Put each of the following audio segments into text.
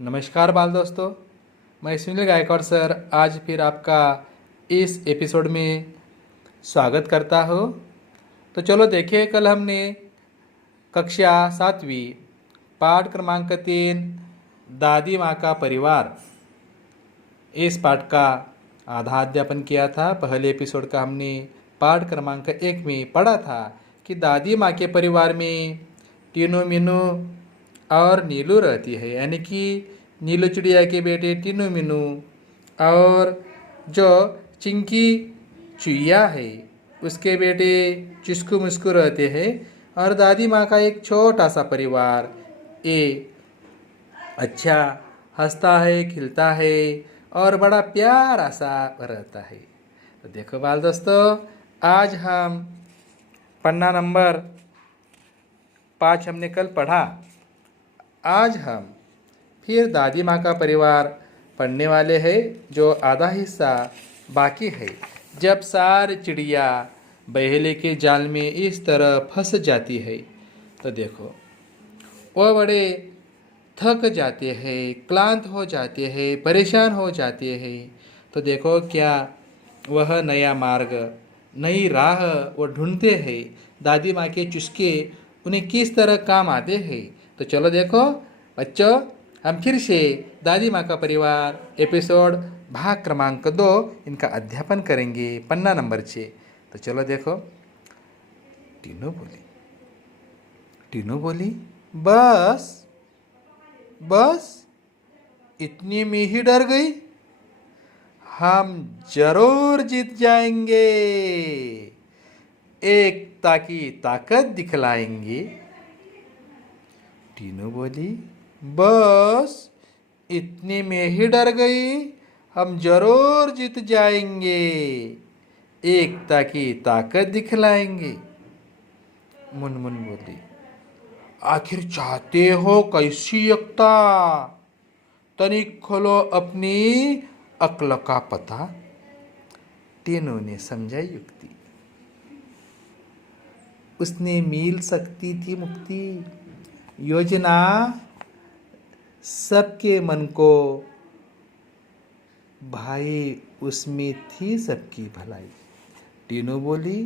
नमस्कार बाल दोस्तों, मैं सुनील गायकवाड़ सर आज फिर आपका इस एपिसोड में स्वागत करता हूँ। तो चलो देखिए, कल हमने कक्षा 7वीं पाठ क्रमांक 3 दादी माँ का परिवार इस पाठ का आधा अध्यापन किया था। पहले एपिसोड का हमने पाठ क्रमांक 1 में पढ़ा था कि दादी माँ के परिवार में टीनू, मीनू और नीलू रहती है, यानी कि नीलू चिड़िया के बेटे टीनू, मीनू और जो चिंकी चुईया है उसके बेटे चिस्कू मुस्कू रहते हैं। और दादी माँ का एक छोटा सा परिवार ये अच्छा हंसता है, खिलता है और बड़ा प्यारा सा रहता है। तो देखो बाल दोस्तों, आज हम पन्ना नंबर 5 हमने कल पढ़ा। आज हम फिर दादी माँ का परिवार पढ़ने वाले हैं, जो आधा हिस्सा बाकी है। जब सारी चिड़िया बहेले के जाल में इस तरह फंस जाती है तो देखो वह बड़े थक जाते हैं, क्लांत हो जाते हैं, परेशान हो जाते हैं। तो देखो क्या वह नया मार्ग, नई राह वो ढूंढते हैं। दादी माँ के चुस्के उन्हें किस तरह काम आते हैं। तो चलो देखो बच्चों, हम फिर से दादी माँ का परिवार एपिसोड भाग क्रमांक 2 इनका अध्यापन करेंगे, पन्ना नंबर 6। तो चलो देखो। टीनू बोली बस बस इतनी में ही डर गई, हम जरूर जीत जाएंगे, एकता की ताकत दिखलाएंगे। टीनू बोली बस इतने में ही डर गई, हम जरूर जीत जाएंगे, एकता की ताकत दिखलाएंगे। मुनमुन बोली आखिर चाहते हो कैसी एकता, तनिक खोलो अपनी अक्ल का पता। टीनू ने समझाई युक्ति, उसने मिल सकती थी मुक्ति, योजना सबके मन को भाई, उसमें थी सबकी भलाई। टीनू बोली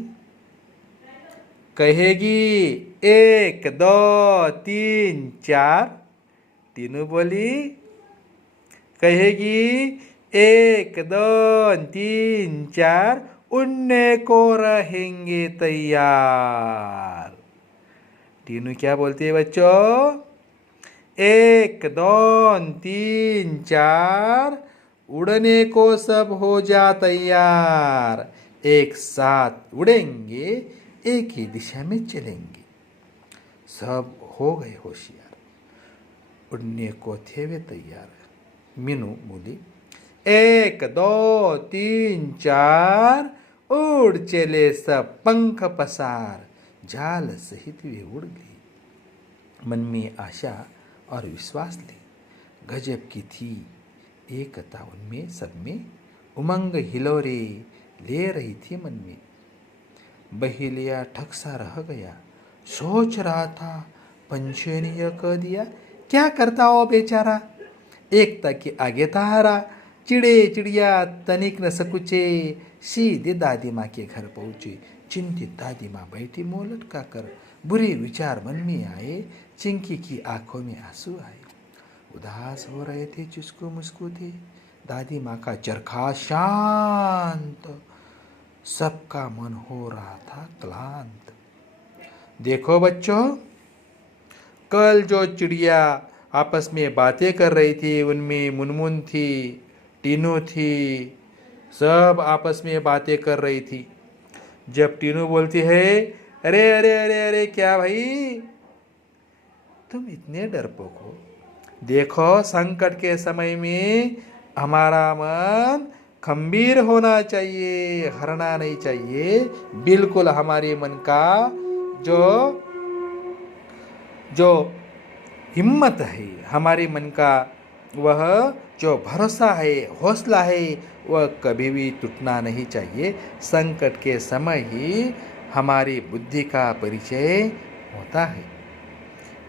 कहेगी 1 2 3 4। टीनू बोली कहेगी 1 2 3 4, उड़ने को रहेंगे तैयार। टीनू क्या बोलती है बच्चों? 1 2 3 4, उड़ने को सब हो जा तैयार, एक साथ उड़ेंगे, एक ही दिशा में चलेंगे। सब हो गए होशियार, उड़ने को थे वे तैयार। मीनू बोली 1 2 3 4, उड़ चले सब पंख पसार, जाल सहित वे उड़ गई। मन में आशा और विश्वास ले, गजब की थी एकता उनमें, सब में उमंग हिलोरे ले रही थी मन में। बहेलिया ठग सा रह गया, सोच रहा था पंछी ने यह कह दिया, क्या करता हो बेचारा, एकता के आगे था हारा। चिड़े चिड़िया तनिक न सकुचे, सीधे दादी माँ के घर पहुँचे। चिंतित दादी माँ बैठी मुँह लटका कर, बुरे विचार मन में आए, चिंकी की आंखों में आंसू आए। उदास हो रहे थे, चिस्कू मुस्कू थे, दादी माँ का चरखा शांत, सबका मन हो रहा था क्लांत। देखो बच्चों, कल जो चिड़िया आपस में बातें कर रही थी उनमें मुनमुन थी, टीनू थी, सब आपस में बातें कर रही थी। जब टीनू बोलती है अरे अरे अरे अरे क्या भाई तुम इतने डरपोक हो, देखो संकट के समय में हमारा मन खंबीर होना चाहिए, हरना नहीं चाहिए। बिल्कुल हमारे मन का जो जो हिम्मत है, हमारे मन का वह जो भरोसा है, हौसला है, वह कभी भी टूटना नहीं चाहिए। संकट के समय ही हमारी बुद्धि का परिचय होता है।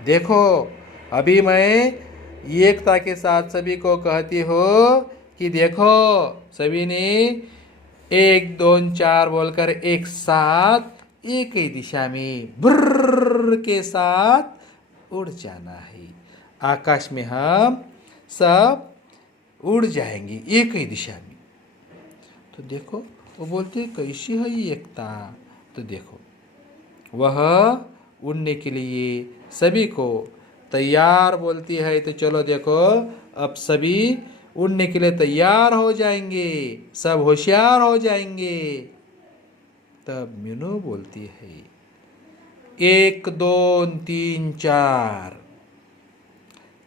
देखो अभी मैं एकता के साथ सभी को कहती हो कि देखो सभी ने 1 2 4 बोलकर एक साथ एक ही दिशा में ब्रर के साथ उड़ जाना है। आकाश में हम सब उड़ जाएंगे एक ही दिशा में। तो देखो वो बोलते कैसी है ये एकता। तो देखो वह उड़ने के लिए सभी को तैयार बोलती है। तो चलो देखो अब सभी उड़ने के लिए तैयार हो जाएंगे, सब होशियार हो जाएंगे। तब मीनू बोलती है 1 2 3 4।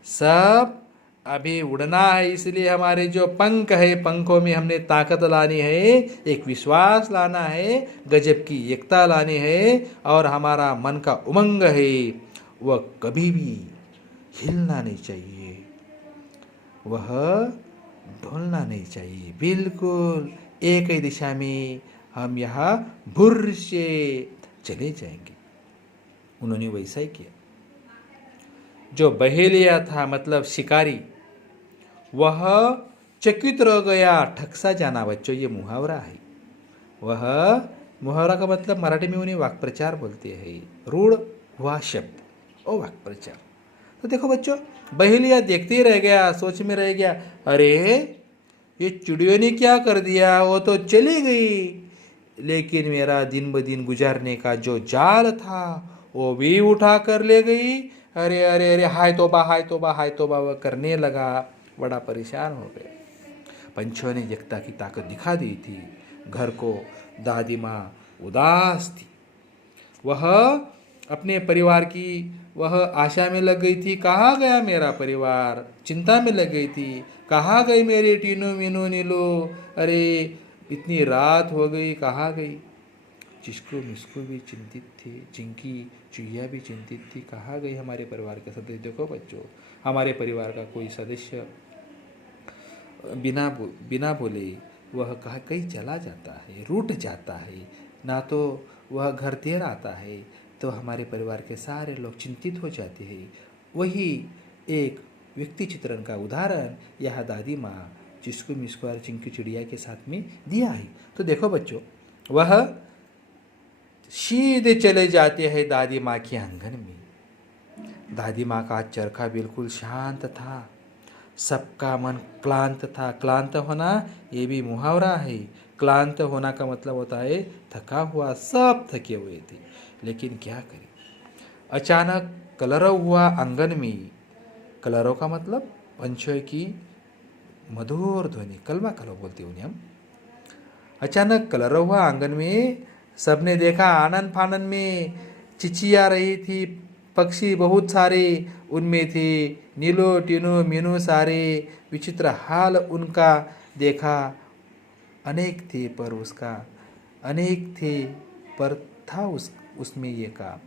सब अभी उड़ना है, इसलिए हमारे जो पंख है पंखों में हमने ताकत लानी है, एक विश्वास लाना है, गजब की एकता लानी है। और हमारा मन का उमंग है वह कभी भी हिलना नहीं चाहिए, वह ढोलना नहीं चाहिए। बिल्कुल एक ही दिशा में हम यहाँ भुर्र से चले जाएंगे। उन्होंने वैसा ही किया। जो बहेलिया था मतलब शिकारी, वह चकित रह गया, ठगसा जाना। बच्चों ये मुहावरा है। वह मुहावरा का मतलब मराठी में उन्हें वाक्प्रचार बोलते हैं, रूढ़ हुआ शब्द और वाक्प्रचार। तो देखो बच्चों बहेलिया देखते ही रह गया, सोच में रह गया, अरे ये चिड़ियों ने क्या कर दिया, वो तो चली गई, लेकिन मेरा दिन ब दिन गुजारने का जो जाल था वो भी उठा कर ले गई। अरे अरे अरे हाय तोबा हाय तोबा हाय तोबा वह करने लगा, बड़ा परेशान हो गया। पंछियों ने एकता की ताकत दिखा दी थी। घर को दादी माँ उदास थी, वह अपने परिवार की वह आशा में लग गई थी। कहाँ गया मेरा परिवार, चिंता में लग गई थी। कहाँ गई मेरी टीनू मीनू नीलू, अरे इतनी रात हो गई कहाँ गई। चिस्कू मिस्कू भी चिंतित थे, चिंकी चुहिया भी चिंतित थी, कहाँ गई हमारे परिवार के सदस्य। देखो बच्चों हमारे परिवार का कोई सदस्य बिना बोले वह कहीं चला जाता है, रूठ जाता है, ना तो वह घर देर आता है, तो हमारे परिवार के सारे लोग चिंतित हो जाते हैं। वही एक व्यक्ति चित्रण का उदाहरण यह दादी माँ चिस्कू मिस्कू और चिंकी चिड़िया के साथ में दिया है। तो देखो बच्चों वह सीधे चले जाते हैं दादी माँ के आंगन में। दादी माँ का चरखा बिल्कुल शांत था, सबका मन क्लांत था। क्लांत होना ये भी मुहावरा है। क्लांत होना का मतलब होता है थका हुआ, सब थके हुए थे, लेकिन क्या करें। अचानक कलरव हुआ आंगन में। कलरव का मतलब पंछियों की मधुर ध्वनि, कलमा कलव बोलते हैं उन्हें हम। अचानक कलरव हुआ आंगन में, सबने देखा आनंद फानन में चिचिया रही थी पक्षी बहुत सारे। उनमें थे नीलो टीनू मीनू सारे। विचित्र हाल उनका देखा, अनेक थे पर उसका अनेक थे पर था उसमें ये का।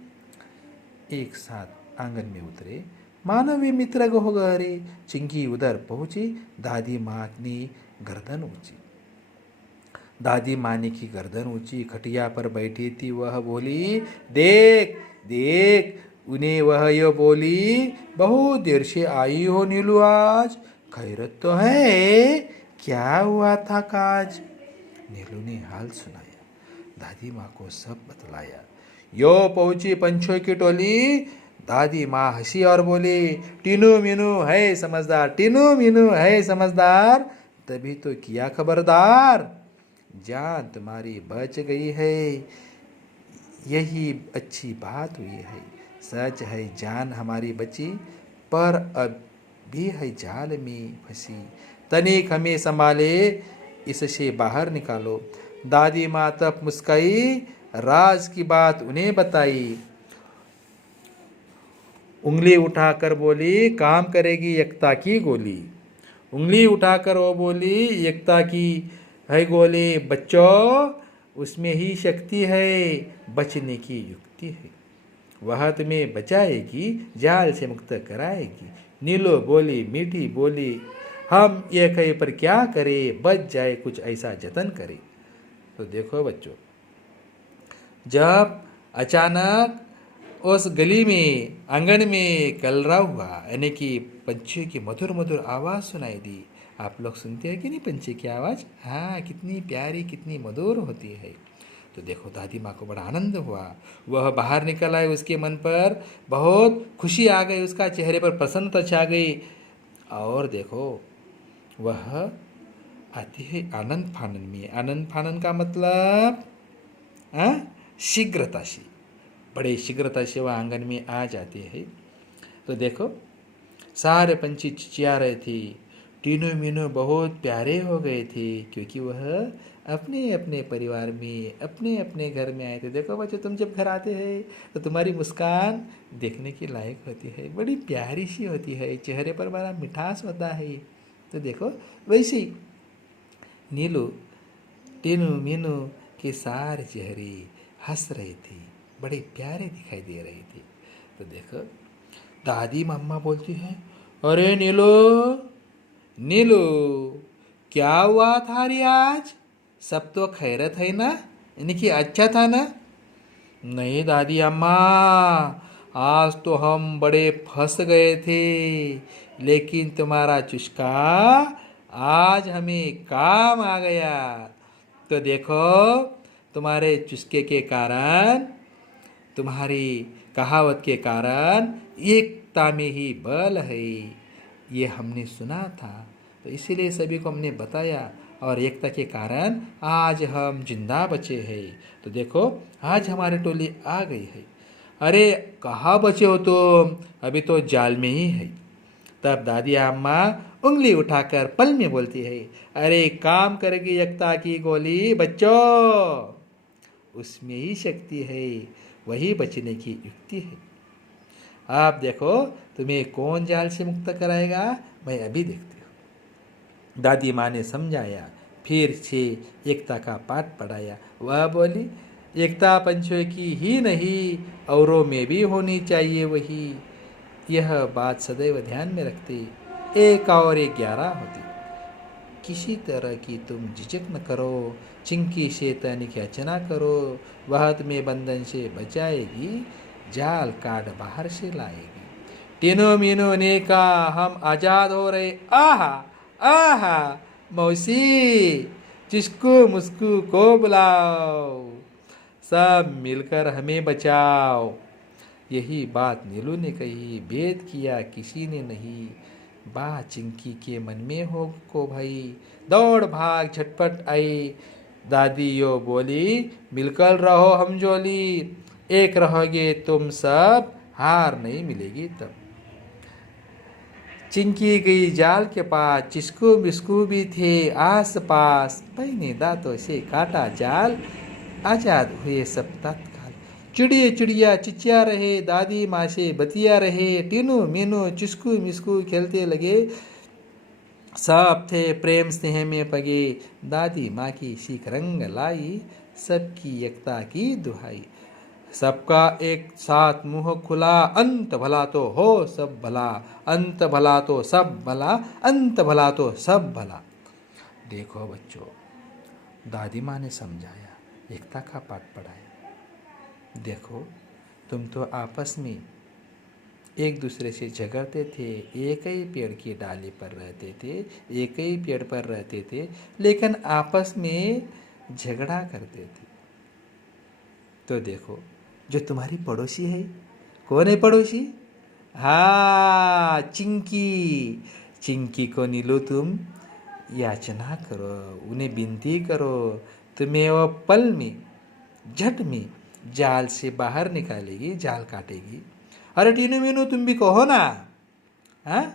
एक साथ आंगन में उतरे, मानवीय मित्र हो गए। चिंकी उधर पहुंची, दादी माँ ने गर्दन ऊंची। दादी माँ ने की गर्दन ऊंची, खटिया पर बैठी थी। वह बोली देख देख, उन्हें वह यो बोली, बहुत देर से आई हो नीलू, आज खैरत तो है, क्या हुआ था काज। नीलू ने हाल सुनाया, दादी माँ को सब बतलाया। यो पहुंची पंछियों की टोली। दादी माँ हंसी और बोली, टीनू मीनू है समझदार, टीनू मीनू है समझदार, तभी तो किया खबरदार। जान तुम्हारी बच गई है, यही अच्छी बात हुई है। सच है जान हमारी बची, पर अब भी है जाल में फंसी। तनिक हमें संभाले, इससे बाहर निकालो। दादी माँ तब मुस्काई, राज की बात उन्हें बताई। उंगली उठाकर बोली, काम करेगी एकता की गोली। उंगली उठाकर वो बोली, एकता की है गोली। बच्चों उसमें ही शक्ति है, बचने की युक्ति है। वह तुम्हें बचाएगी, जाल से मुक्त कराएगी। नीलो बोली मीठी बोली, हम ये कहे पर क्या करें, बच जाए कुछ ऐसा जतन करें। तो देखो बच्चों जब अचानक उस गली में आंगन में कलरव हुआ, यानी कि पंछियों की मधुर मधुर आवाज़ सुनाई दी। आप लोग सुनते हैं कि नहीं पंछी की आवाज़? हाँ, कितनी प्यारी कितनी मधुर होती है। तो देखो दादी माँ को बड़ा आनंद हुआ। वह बाहर निकल आए, उसके मन पर बहुत खुशी आ गई, उसका चेहरे पर प्रसन्नता छा गई। और देखो वह आती है आनंद फानन में। आनंद फानन का मतलब शीघ्रता से, बड़े शीघ्रता से वह आंगन में आ जाते हैं। तो देखो सारे पंछी चिचिया रहे थे। टीनू मीनू बहुत प्यारे हो गए थे क्योंकि वह अपने अपने परिवार में अपने अपने घर में आए थे। देखो बच्चों, तुम जब घर आते हैं तो तुम्हारी मुस्कान देखने के लायक होती है, बड़ी प्यारी सी होती है, चेहरे पर बड़ा मिठास होता है। तो देखो वैसे ही नीलू टीनू मीनू के सारे चेहरे हंस रहे थे, बड़े प्यारे दिखाई दे रहे थे। तो देखो दादी मम्मा बोलती है, अरे नीलू नीलू, क्या हुआ थारी आज? सब तो खैरत है ना? यानी कि अच्छा था ना? नहीं दादी अम्मा, आज तो हम बड़े फंस गए थे, लेकिन तुम्हारा चुस्का आज हमें काम आ गया। तो देखो तुम्हारे चुस्के के कारण, तुम्हारी कहावत के कारण एकता में ही बल है, ये हमने सुना था, तो इसीलिए सभी को हमने बताया और एकता के कारण आज हम जिंदा बचे हैं। तो देखो आज हमारी टोली आ गई है। अरे कहाँ बचे हो तुम? अभी तो जाल में ही है। तब दादी अम्मा उंगली उठाकर पल में बोलती है, अरे काम करेगी एकता की गोली बच्चों, उसमें ही शक्ति है, वही बचने की युक्ति है। आप देखो तुम्हें कौन जाल से मुक्त कराएगा, मैं अभी देखती हूँ। दादी माँ ने समझाया, फिर से एकता का पाठ पढ़ाया। वह बोली, एकता पंछियों की ही नहीं औरों में भी होनी चाहिए वही, यह बात सदैव ध्यान में रखते। एक और एक 11 होती। किसी तरह की तुम झिझक न करो, चिंकी से तनिक याचना करो, वह तुम्हें बंधन से बचाएगी, जाल काट बाहर से लाएगी। तीनों मीनों ने कहा, हम आजाद हो रहे। आहा आहा, मौसी चिस्कू मुस्कू को बुलाओ, सब मिलकर हमें बचाओ। यही बात नीलू ने कही, भेद किया किसी ने नहीं। बात चिंकी के मन में हो को भाई, दौड़ भाग झटपट आई। दादी यो बोली, मिलकर रहो हम जोली, एक रहोगे तुम सब, हार नहीं मिलेगी तब। चिंकी गई जाल के पास, चिस्कू बिस्कू भी थे आस पास, पहने दांतों से काटा जाल, आजाद हुए सब तत्काल। चिड़िया चिड़िया चिचिया रहे, दादी माँ से बतिया रहे, टीनू मीनू चिस्कू मिस्कू खेलते लगे, सब थे प्रेम स्नेह में पगे। दादी माँ की सीख रंग लाई, सबकी एकता की दुहाई। सबका एक साथ मुंह खुला, अंत भला तो हो सब भला, अंत भला तो सब भला, अंत भला तो सब भला। देखो बच्चों, दादी माँ ने समझाया, एकता का पाठ पढ़ाया। देखो तुम तो आपस में एक दूसरे से झगड़ते थे, एक ही पेड़ की डाली पर रहते थे, एक ही पेड़ पर रहते थे, लेकिन आपस में झगड़ा करते थे। तो देखो जो तुम्हारी पड़ोसी है, कौन है पड़ोसी? हाँ, चिंकी। चिंकी को नीलो तुम याचना करो, उन्हें विनती करो, तुम्हें वो पल में झट में जाल से बाहर निकालेगी, जाल काटेगी। अरे टीनू मीनू तुम भी कहो ना, हाँ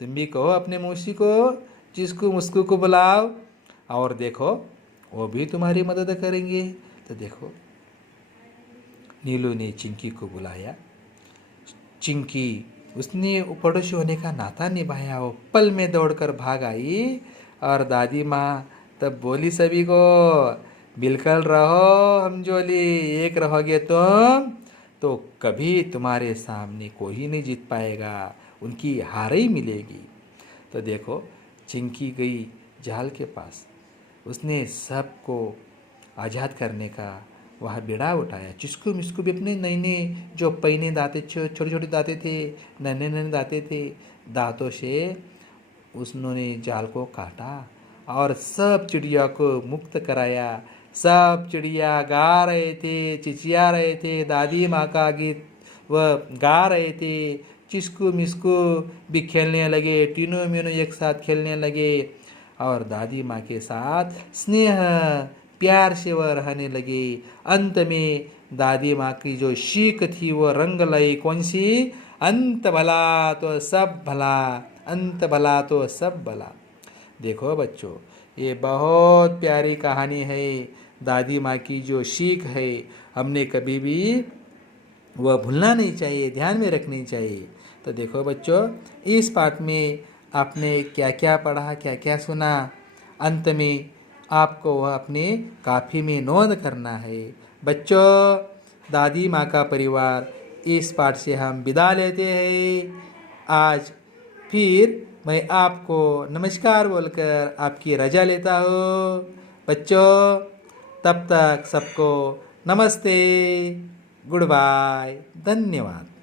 तुम भी कहो अपने मौसी को, जिसको मुस्कू को बुलाओ, और देखो वो भी तुम्हारी मदद करेंगे। तो देखो नीलू ने चिंकी को बुलाया। चिंकी उसने पड़ोसी होने का नाता निभाया, वो पल में दौड़कर भाग आई। और दादी माँ तब बोली सभी को, मिलकर रहो हम जोली, एक रहोगे तुम तो कभी तुम्हारे सामने कोई नहीं जीत पाएगा, उनकी हार ही मिलेगी। तो देखो चिंकी गई जाल के पास, उसने सबको आज़ाद करने का वह बीड़ा उठाया। चिस्कू मिस्कू भी अपने नन्हे जो पहने दांते छोटे छोटे दांते थे, नन्हे नन्हे दांते थे, दांतों से उन्होंने जाल को काटा और सब चिड़िया को मुक्त कराया। सब चिड़िया गा रहे थे, चिचिया रहे थे, दादी माँ का गीत वह गा रहे थे। चिस्कू मिस्कू भी खेलने लगे, टीनू मीनू एक साथ खेलने लगे और दादी माँ के साथ स्नेह प्यार से वह रहने लगे। अंत में दादी माँ की जो सीख थी वो रंग लाई। कौन सी? अंत भला तो सब भला, अंत भला तो सब भला। देखो बच्चों, ये बहुत प्यारी कहानी है। दादी माँ की जो सीख है हमने कभी भी वह भूलना नहीं चाहिए, ध्यान में रखनी चाहिए। तो देखो बच्चों, इस पाठ में आपने क्या क्या पढ़ा, क्या क्या सुना, अंत में आपको वह अपने काफी में नोट करना है। बच्चों, दादी माँ का परिवार, इस पाठ से हम विदा लेते हैं। आज फिर मैं आपको नमस्कार बोलकर आपकी रजा लेता हूँ। बच्चों, तब तक सबको नमस्ते, गुड बाय, धन्यवाद।